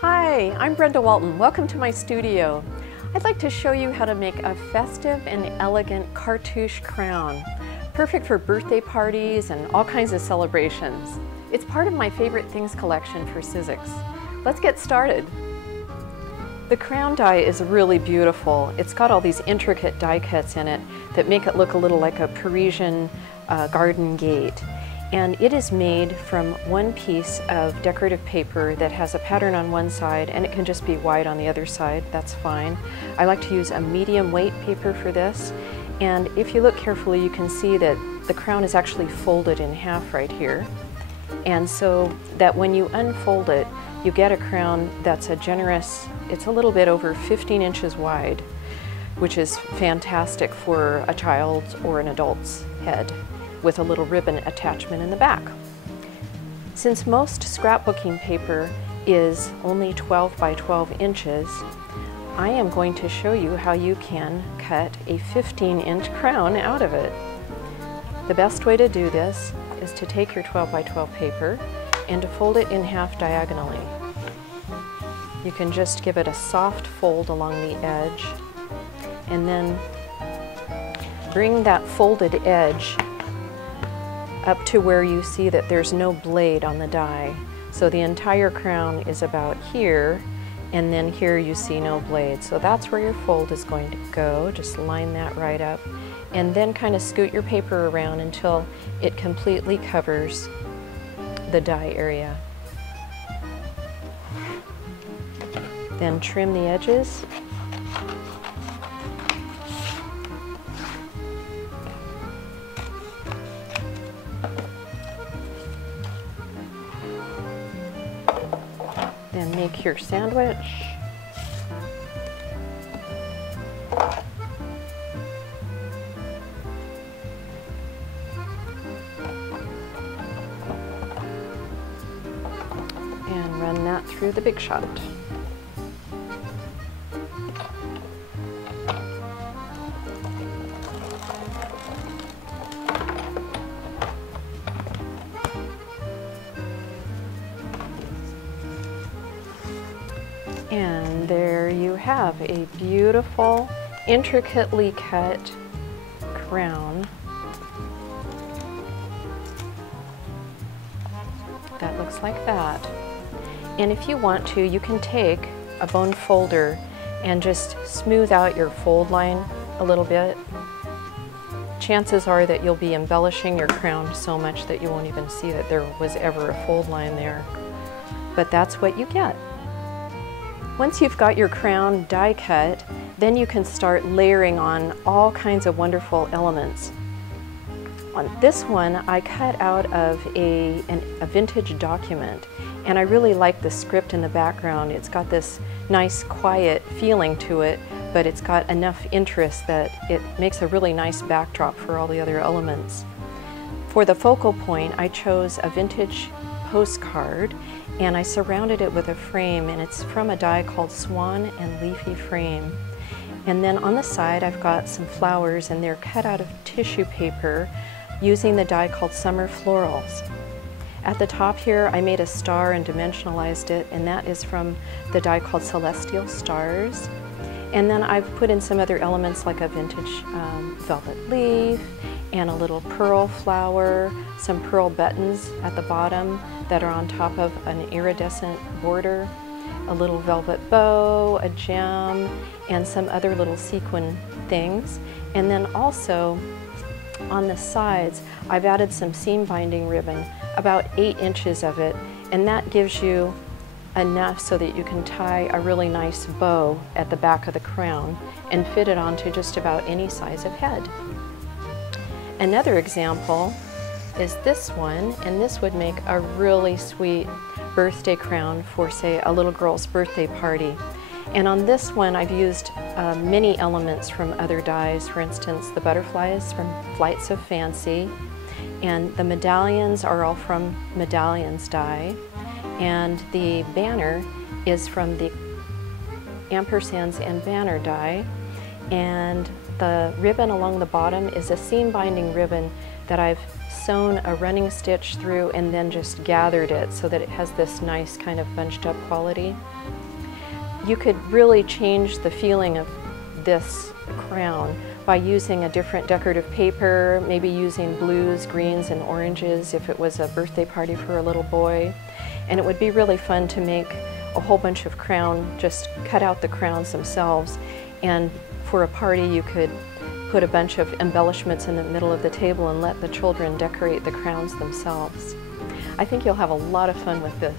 Hi, I'm Brenda Walton. Welcome to my studio. I'd like to show you how to make a festive and elegant cartouche crown. Perfect for birthday parties and all kinds of celebrations. It's part of my favorite things collection for Sizzix. Let's get started. The crown die is really beautiful. It's got all these intricate die cuts in it that make it look a little like a Parisian garden gate. And it is made from one piece of decorative paper that has a pattern on one side, and it can just be wide on the other side. That's fine. I like to use a medium weight paper for this. And if you look carefully, you can see that the crown is actually folded in half right here. And so that when you unfold it, you get a crown that's it's a little bit over 15 inches wide, which is fantastic for a child's or an adult's head, with a little ribbon attachment in the back. Since most scrapbooking paper is only 12 by 12 inches, I am going to show you how you can cut a 15-inch crown out of it. The best way to do this is to take your 12 by 12 paper and to fold it in half diagonally. You can just give it a soft fold along the edge and then bring that folded edge up to where you see that there's no blade on the die. So the entire crown is about here, and then here you see no blade. So that's where your fold is going to go. Just line that right up, and then kind of scoot your paper around until it completely covers the die area. Then trim the edges. Then make your sandwich. And run that through the Big Shot. And there you have a beautiful, intricately cut crown that looks like that. And if you want to, you can take a bone folder and just smooth out your fold line a little bit. Chances are that you'll be embellishing your crown so much that you won't even see that there was ever a fold line there. But that's what you get. Once you've got your crown die cut, then you can start layering on all kinds of wonderful elements. On this one, I cut out of a vintage document, and I really like the script in the background. It's got this nice, quiet feeling to it, but it's got enough interest that it makes a really nice backdrop for all the other elements. For the focal point, I chose a vintage postcard, and I surrounded it with a frame, and it's from a die called Swan and Leafy Frame. And then on the side I've got some flowers, and they're cut out of tissue paper using the die called Summer Florals. At the top here I made a star and dimensionalized it, and that is from the die called Celestial Stars. And then I've put in some other elements like a vintage velvet leaf and a little pearl flower, some pearl buttons at the bottom that are on top of an iridescent border, a little velvet bow, a gem, and some other little sequin things. And then also on the sides, I've added some seam binding ribbon, about 8 inches of it, and that gives you enough so that you can tie a really nice bow at the back of the crown and fit it onto just about any size of head. Another example is this one, and this would make a really sweet birthday crown for, say, a little girl's birthday party. And on this one I've used many elements from other dies. For instance, the butterflies from Flights of Fancy, and the medallions are all from Medallions die, and the banner is from the ampersands and banner die, and the ribbon along the bottom is a seam binding ribbon that I've sewn a running stitch through and then just gathered it so that it has this nice kind of bunched up quality. You could really change the feeling of this crown by using a different decorative paper, maybe using blues, greens, and oranges if it was a birthday party for a little boy. And it would be really fun to make a whole bunch of crown, just cut out the crowns themselves, and for a party you could put a bunch of embellishments in the middle of the table and let the children decorate the crowns themselves. I think you'll have a lot of fun with this.